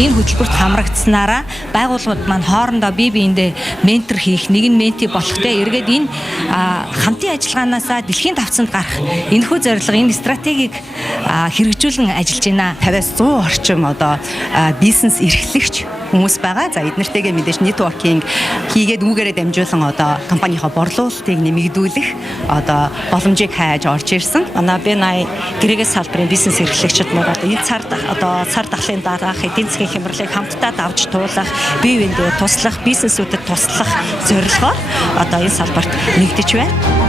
Энэ хөтөлбөрт хамрагдсанараа байгууллагууд маань хоорондоо бие биендээ ментор хийх, нэг нь менти болохтэй эргээд энэ хамтын ажиллагаанаас дэлхийн давцанд гарах энэхүү зорилго, энэ стратегийг хэрэгжүүлэн ажиллаж байна. 50-100 орчим одоо бизнес эрхлэгч хүмүүс байгаа. За эднэртэйгээ мэдээж networking хийгээд үүгээрээ дамжуулан одоо компанийнхаа борлуулалтыг нэмэгдүүлэх одоо боломжийг хайж орж ирсэн. Манай B8 гэрээгээ салбарын бизнес эрхлэгчид нар одоо энэ цар тахлын дараах эдийн засгийн хямралыг хамтдаа давж туулах, бие биендээ туслах, бизнесүүдэд туслах зорилгоор одоо энэ салбарт нэгдэж байна.